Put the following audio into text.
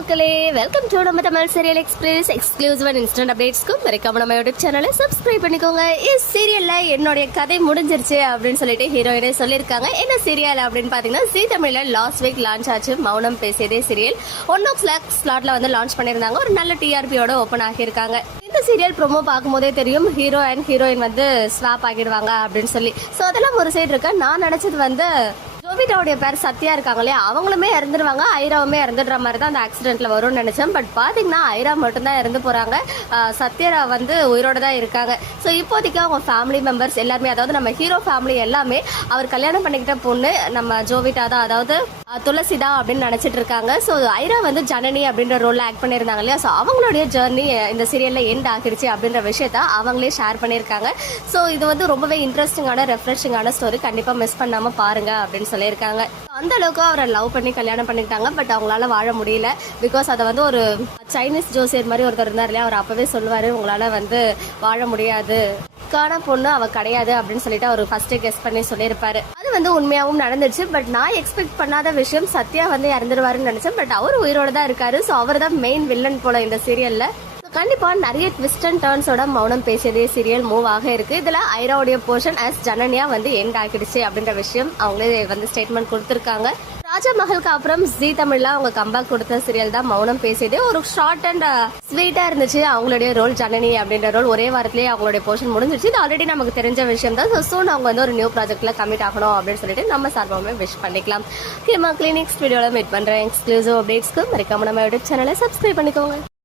மக்களே welcome to நம்ம Tamil serial express exclusive and instant அப்டேட்ஸ்க்கும் மறக்காம நம்ம யூடியூப் சேனலை சப்ஸ்கிரைப் பண்ணிக்கோங்க. இஸ் சீரியல்ல என்னுடைய கதை முடிஞ்சிருச்சு அப்படின்னு சொல்லிட்டு ஹீரோயினே சொல்லியிருக்காங்க. என்ன சீரியல் அப்படின்னு பார்த்தீங்கன்னா ஜி தமிழில் லாஸ்ட் வீக் லான்ச் ஆச்சு. Mounam Pesiyathe serial one o'clock ஸ்லாட்ல வந்து லான்ச் பண்ணியிருந்தாங்க. ஒரு நல்ல டிஆர்பியோட ஓப்பன் ஆகியிருக்காங்க. இந்த சீரியல் ப்ரோமோ பார்க்கும்போதே தெரியும். ஹீரோ அண்ட் ஹீரோயின் வந்து ஸ்வாப் ஆகிடுவாங்க அப்படின்னு சொல்லி. ஸோ அதெல்லாம் ஒரு சைடு இருக்கேன் நான் நினச்சது வந்து ஜோவிட்டாவுடைய பேர் சத்யா இருக்காங்களே அவங்களுமே இறந்துருவாங்க. ஐராவுமே இறந்துடுற மாதிரி தான் அந்த ஆக்சிடென்ட்ல வரும்னு நினைச்சேன். பட் பாத்தீங்கன்னா ஐரா மட்டும்தான் இறந்து போறாங்க. சத்யரா வந்து உயிரோட தான் இருக்காங்க. ஸோ இப்போதைக்கு அவங்க ஃபேமிலி மெம்பர்ஸ் எல்லாருமே அதாவது நம்ம ஹீரோ ஃபேமிலி எல்லாமே அவர் கல்யாணம் பண்ணிக்கிட்ட பொண்ணு நம்ம ஜோவிட்டா தான். அதாவது துளசிதா அப்படின்னு நினச்சிட்டு இருக்காங்க. ஸோ ஐரா வந்து ஜனனி அப்படின்ற ரோலில் ஆக்ட் பண்ணியிருந்தாங்க இல்லையா? ஸோ அவங்களுடைய ஜேர்னி இந்த சீரியலில் எண்ட் ஆகிடுச்சு அப்படின்ற விஷயத்த அவங்களே ஷேர் பண்ணியிருக்காங்க. ஸோ இது வந்து ரொம்பவே இன்ட்ரெஸ்டிங்கான ரெஃப்ரெஷிங்கான ஸ்டோரி கண்டிப்பாக மிஸ் பண்ணாமல் பாருங்க அப்படின்னு சொல்லியிருக்காங்க. அந்த அளவுக்கு அவரை லவ் பண்ணி கல்யாணம் பண்ணிக்கிட்டாங்க. பட் அவங்களால வாழ முடியல. பிகாஸ் அதை வந்து ஒரு சைனீஸ் ஜோசியர் மாதிரி ஒருத்தர் இருந்தார் இல்லையா? அவர் அப்போவே சொல்லுவார் உங்களால் வந்து வாழ முடியாது. காண பொண்ணு அவ கிடையாது. அப்படின்னு சொல்லிட்டு அவர் ஃபர்ஸ்டே கெஸ் பண்ணி சொல்லியிருப்பாரு. அது வந்து உண்மையாகவும் நடந்துச்சு பட் நான் எக்ஸ்பெக்ட் பண்ணாத விஷயம் சத்யா வந்து இறந்துருவாருன்னு நினைச்சேன். பட் அவர் உயிரோட தான் இருக்காரு. ஸோ அவர் தான் மெயின் வில்லன் போல இந்த சீரியல்ல கண்டிப்பா நிறைய ட்விஸ்ட் அண்ட் டேர்ன்ஸோட மௌனம் பேசியதே சீரியல் மூவ் ஆக இருக்கு. இதுல ஐராவுடைய போர்ஷன் அஸ் ஜனனியா வந்து எண்ட் ஆகிடுச்சு அப்படின்ற விஷயம் அவங்களே வந்து ஸ்டேட்மெண்ட் கொடுத்துருக்காங்க. ராஜா மகளுக்கு அப்புறம் ஜி தமிழ்ல அவங்க கம்பேக் கொடுத்த சீரியல் தான் மௌனம் பேசியது. ஒரு ஷார்ட் அண்ட் ஸ்வீட்டா இருந்துச்சு. அவங்களுடைய ரோல் ஜனனி அப்படின்ற ரோல் ஒரே வாரத்திலேயே அவங்களுடைய போர்ஷன் முடிஞ்சிருச்சு. இது ஆல்ரெடி நமக்கு தெரிஞ்ச விஷயம் தான். ஸோ சூன் அவங்க வந்து ஒரு நியூ ப்ராஜெக்ட்ல கமிட் ஆகணும் அப்படின்னு சொல்லிட்டு நம்ம சார்பாகவே விஷ் பண்ணிக்கலாம். கிளினிக்ஸ் வீடியோவில் மீட் பண்றேன். எக்ஸ்க்ளூசிவ் அப்டேட்ஸ்க்கு மறக்காம நம்ம யூடியூப் சேனலை சப்ஸ்கிரைப் பண்ணிக்கோங்க.